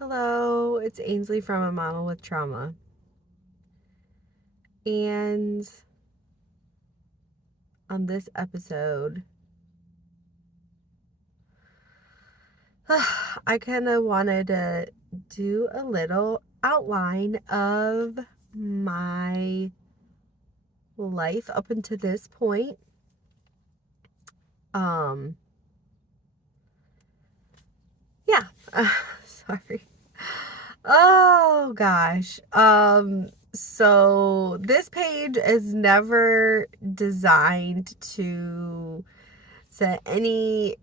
Hello, it's Ainsley from A Mama with Trauma. And on this episode, I kind of wanted to do a little outline of my life up until this point. Um, yeah, sorry. Oh gosh. So this page is never designed to set any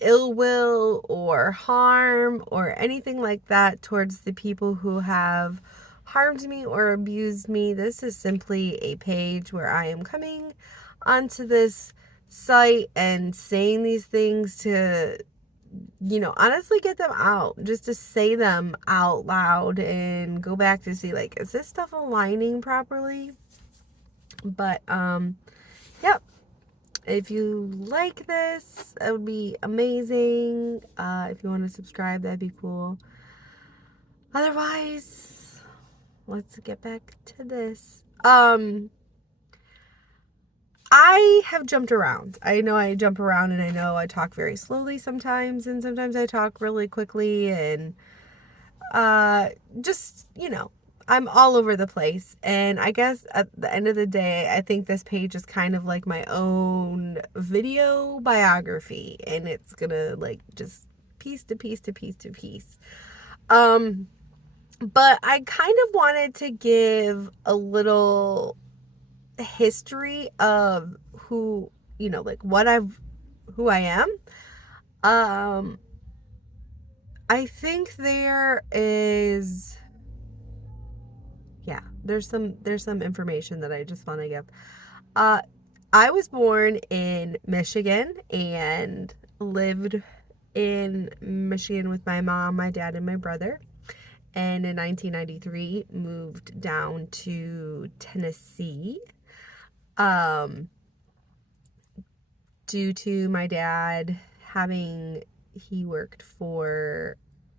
ill will or harm or anything like that towards the people who have harmed me or abused me. This is simply a page where I am coming onto this site and saying these things to, honestly get them out, just to say them out loud and go back to see, like, is this stuff aligning properly? But, yep. If you like this, that would be amazing. If you want to subscribe, that'd be cool. Otherwise, let's get back to this. I have jumped around. I know I jump around, and I know I talk very slowly sometimes, and sometimes I talk really quickly, and just, I'm all over the place. And I guess at the end of the day, I think this page is kind of like my own video biography, and it's gonna, like, just piece to piece to piece to piece. But I kind of wanted to give a little history of who, like who I am. Um, I think there's some information that I just want to give. Uh, I was born in Michigan and lived in Michigan with my mom, my dad, and my brother. And in 1993, moved down to Tennessee. Um, Due to my dad he worked for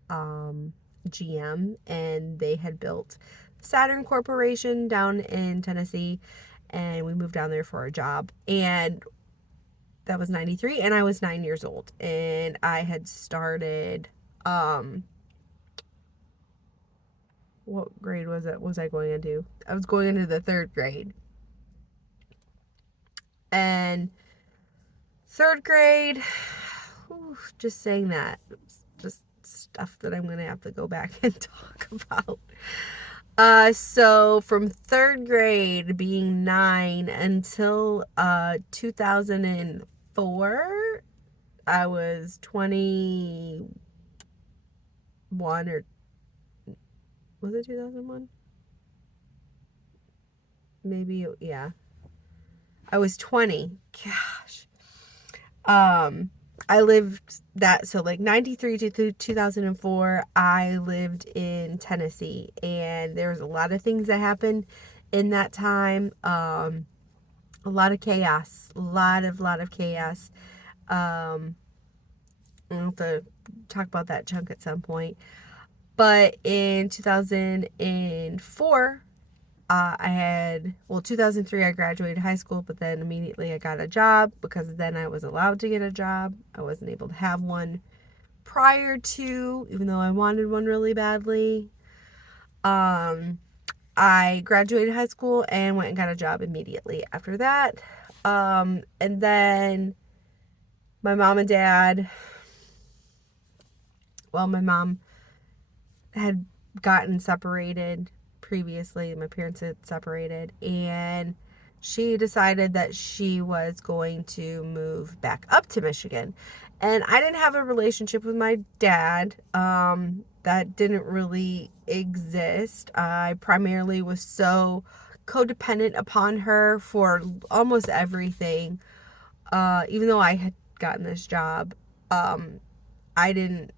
GM, and they had built Saturn Corporation down in Tennessee, and we moved down there for a job. And that was 93, and I was 9 years old, and I had started what grade was I going into? I was going into the 3rd grade. And 3rd grade, just saying that, just stuff that I'm going to have to go back and talk about. So from 3rd grade, being 9, until 2004, I was 21, or was it 2001? Maybe, yeah. I was 20. Gosh. I lived that, so like 93 to 2004, I lived in Tennessee, and there was a lot of things that happened in that time. A lot of chaos, a lot of chaos. I'll have to talk about that chunk at some point. But in 2004, 2003 I graduated high school, but then immediately I got a job, because then I was allowed to get a job. I wasn't able to have one prior to, even though I wanted one really badly. I graduated high school and went and got a job immediately after that. And then my mom and dad, my mom had gotten separated previously. My parents had separated, and she decided that she was going to move back up to Michigan. And I didn't have a relationship with my dad. That didn't really exist. I primarily was so codependent upon her for almost everything. Even though I had gotten this job, I didn't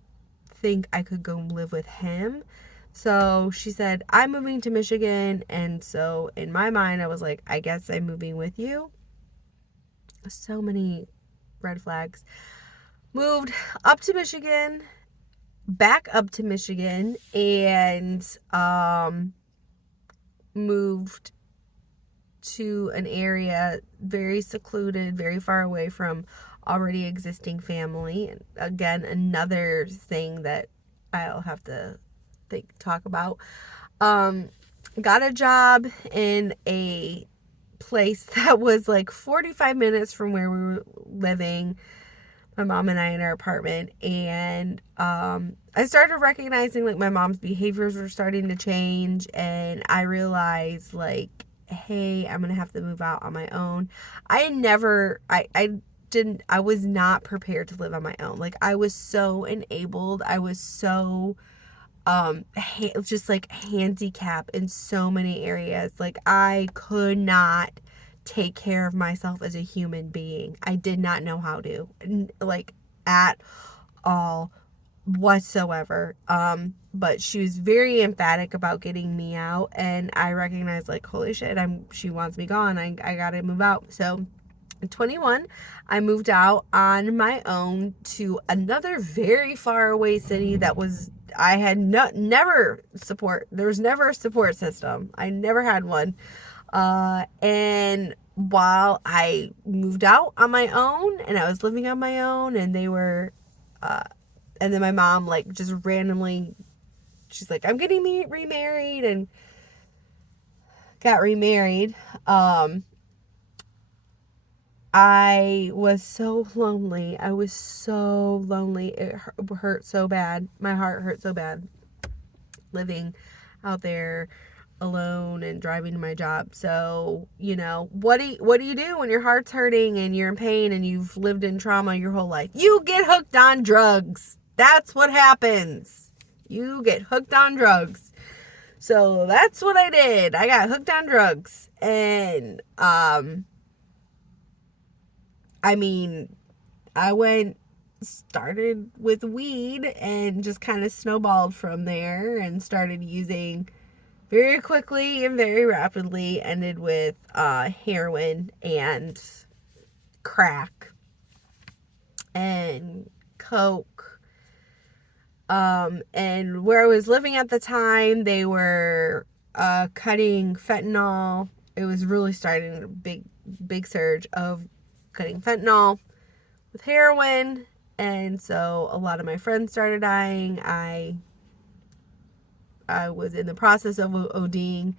think I could go live with him. So she said, I'm moving to Michigan. And so in my mind, I was like, I guess I'm moving with you. So many red flags. Moved up to Michigan, back up to Michigan and moved to an area very secluded, very far away from already existing family. And again, another thing that I'll have to talk about. Got a job in a place that was like 45 minutes from where we were living, my mom and I, in our apartment. And I started recognizing like my mom's behaviors were starting to change, and I realized like, hey, I'm gonna have to move out on my own. I was not prepared to live on my own. Like, I was so enabled, I was so just like handicapped in so many areas. Like, I could not take care of myself as a human being. I did not know how to, like, at all whatsoever. But she was very emphatic about getting me out, and I recognized like, holy shit, she wants me gone. I gotta move out. So at 21, I moved out on my own to another very far away city that was, I had never support. There was never a support system. I never had one. And while I moved out on my own and I was living on my own, and they were, and then my mom like just randomly, she's like, I'm getting remarried, and got remarried. I was so lonely. I was so lonely. It hurt so bad. My heart hurt so bad living out there alone and driving to my job. So, you know, what do you do when your heart's hurting and you're in pain and you've lived in trauma your whole life? You get hooked on drugs. That's what happens. You get hooked on drugs. So that's what I did. I got hooked on drugs. And I mean, started with weed and just kind of snowballed from there, and started using very quickly and very rapidly, ended with heroin and crack and coke. And where I was living at the time, they were cutting fentanyl. It was really starting a big surge of cutting fentanyl with heroin, and so a lot of my friends started dying. I was in the process of ODing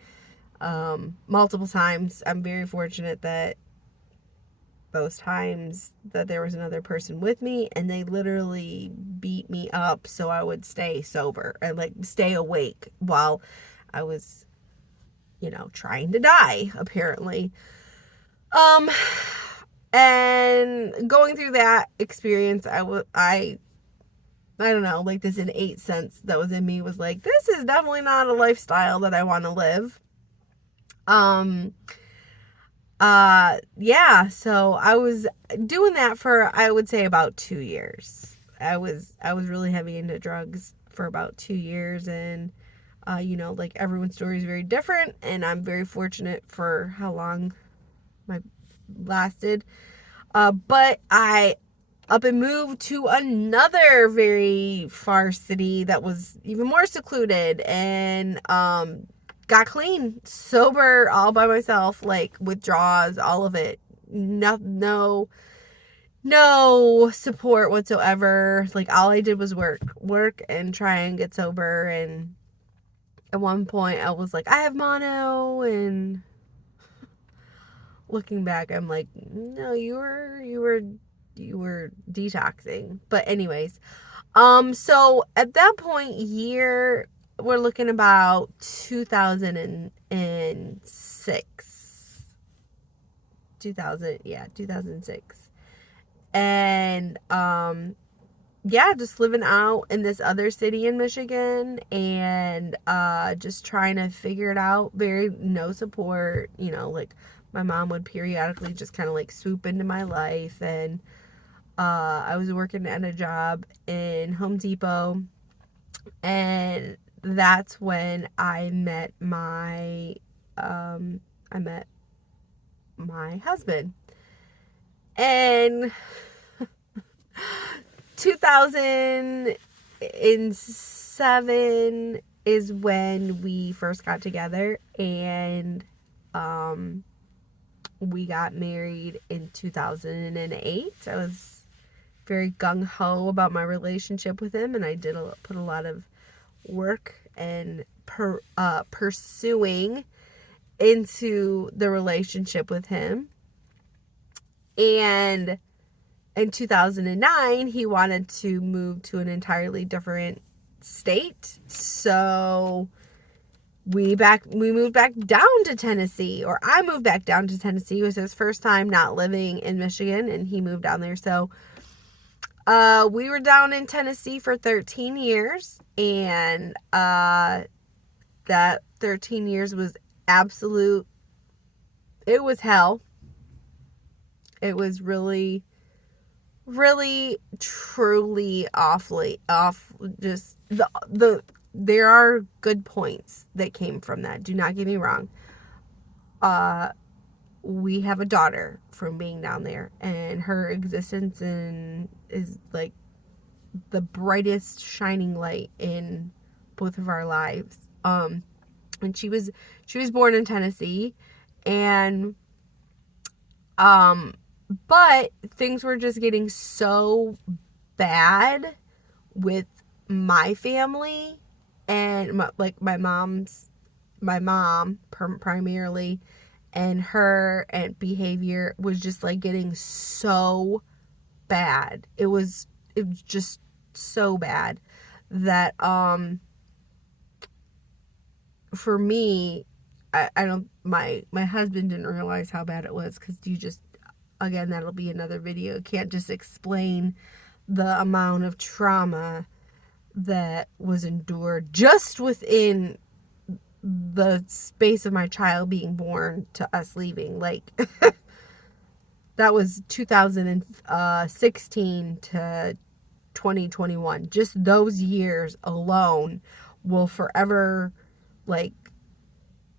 multiple times. I'm very fortunate that those times that there was another person with me, and they literally beat me up so I would stay sober and like stay awake while I was, you know, trying to die, apparently. And going through that experience, I don't know, like this innate sense that was in me was like, this is definitely not a lifestyle that I want to live. Yeah, so I was doing that for, I would say, about 2 years. I was really heavy into drugs for about 2 years, and you know, like everyone's story is very different, and I'm very fortunate for how long my lasted. But I up and moved to another very far city that was even more secluded, and got clean, sober, all by myself, like withdrawals, all of it. No support whatsoever. Like, all I did was work and try and get sober. And at one point I was like, I have mono, and looking back, I'm like, no, you were detoxing. But anyways, so at that point, we're looking about 2006. 2006. And yeah, just living out in this other city in Michigan, and just trying to figure it out. No support, you know, like my mom would periodically just kind of like swoop into my life. And I was working at a job in Home Depot, and that's when I met my husband. And 2000 in 7 is when we first got together, and we got married in 2008. I was very gung-ho about my relationship with him, and I put a lot of work and pursuing into the relationship with him. And in 2009, he wanted to move to an entirely different state. So we moved back down to Tennessee, or I moved back down to Tennessee. It was his first time not living in Michigan, and he moved down there. So we were down in Tennessee for 13 years, and that 13 years was it was hell. It was really, really, truly off. Just there are good points that came from that. Do not get me wrong. We have a daughter from being down there, and her existence is like the brightest shining light in both of our lives. And she was born in Tennessee, and but things were just getting so bad with my family and my mom primarily, and her and behavior was just like getting so bad. It was just so bad that for me, I don't, my husband didn't realize how bad it was, because you just, again, that'll be another video. You can't just explain the amount of trauma that was endured just within the space of my child being born to us leaving. Like, that was 2016 to 2021. Just those years alone will forever, like,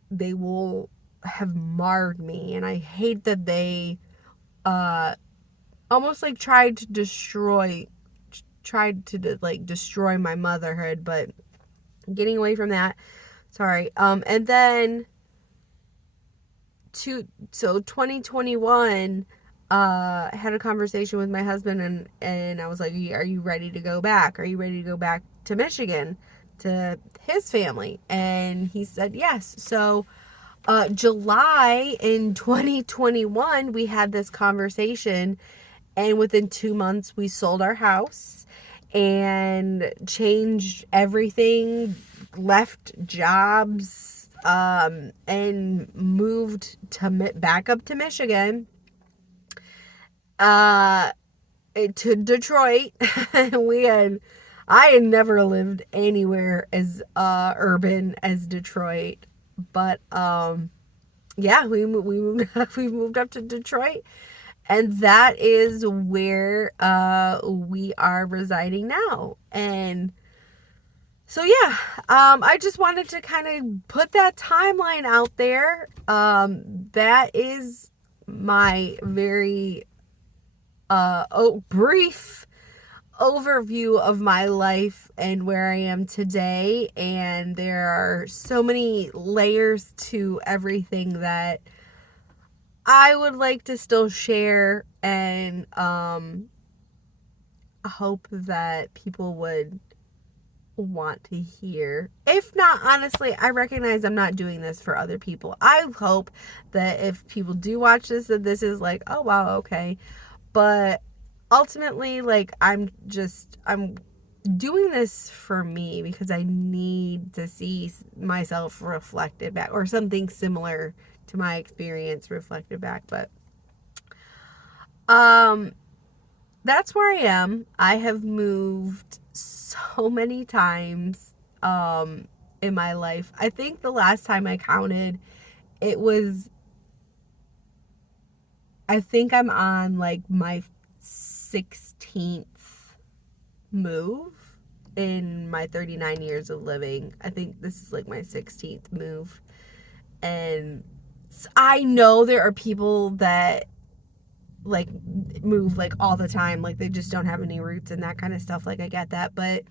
they will have marred me. And I hate that they almost like tried to destroy my motherhood, but getting away from that. Sorry. And then 2021, had a conversation with my husband, and I was like, are you ready to go back? Are you ready to go back to Michigan to his family? And he said yes. So July in 2021, we had this conversation, and within 2 months we sold our house and changed everything, left jobs, and moved back up to Michigan, to Detroit. I had never lived anywhere as urban as Detroit, but yeah, we moved we moved up to Detroit, and that is where we are residing now. And so yeah, I just wanted to kind of put that timeline out there. That is my very brief overview of my life and where I am today. And there are so many layers to everything that I would like to still share, and hope that people would want to hear. If not, honestly, I recognize I'm not doing this for other people. I hope that if people do watch this, that this is like, oh wow, okay. But ultimately, like, I'm doing this for me, because I need to see myself reflected back, or something similar to my experience reflected back. But that's where I am. I have moved so many times in my life. I think the last time I counted, I think I'm on like my 16th move in my 39 years of living. I think this is like my 16th move. And I know there are people that like move like all the time, like they just don't have any roots and that kind of stuff. Like I get that, but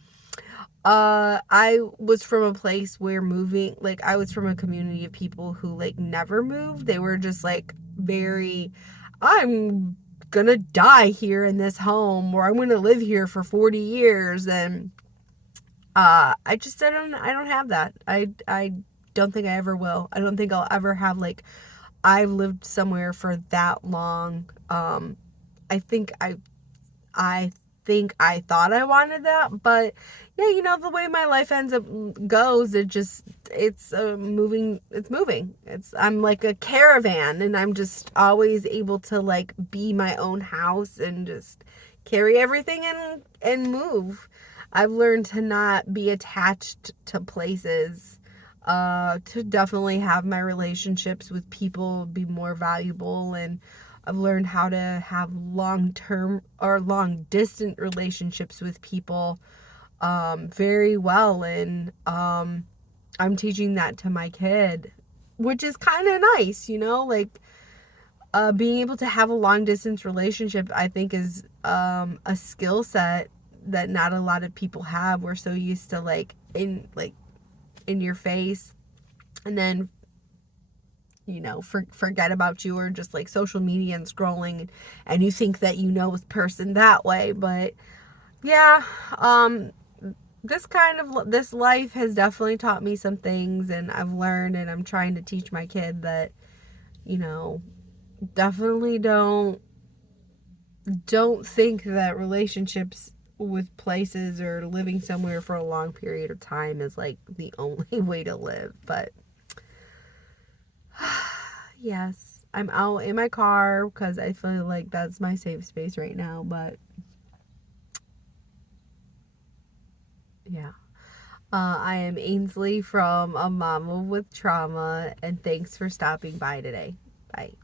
I was from a place where moving, like I was from a community of people who like never moved. They were just like very, I'm gonna die here in this home, or I'm gonna live here for 40 years. And I just I don't have that. I don't think I ever will. I don't think I'll ever have like I've lived somewhere for that long. I think I think I thought I wanted that, but yeah, you know, the way my life ends up goes, it's moving. I'm like a caravan, and I'm just always able to like be my own house and just carry everything and move. I've learned to not be attached to places, to definitely have my relationships with people be more valuable, and I've learned how to have long term or long distant relationships with people very well. And I'm teaching that to my kid, which is kind of nice, you know, like being able to have a long distance relationship, I think is a skill set that not a lot of people have. We're so used to like in your face, and then forget about you, or just like social media and scrolling, and you think that you know this person that way. But yeah, um this life has definitely taught me some things, and I've learned, and I'm trying to teach my kid that, you know, definitely don't think that relationships with places or living somewhere for a long period of time is like the only way to live. But yes, I'm out in my car because I feel like that's my safe space right now. But yeah, I am Ainsley from A Mama with Trauma, and thanks for stopping by today. Bye.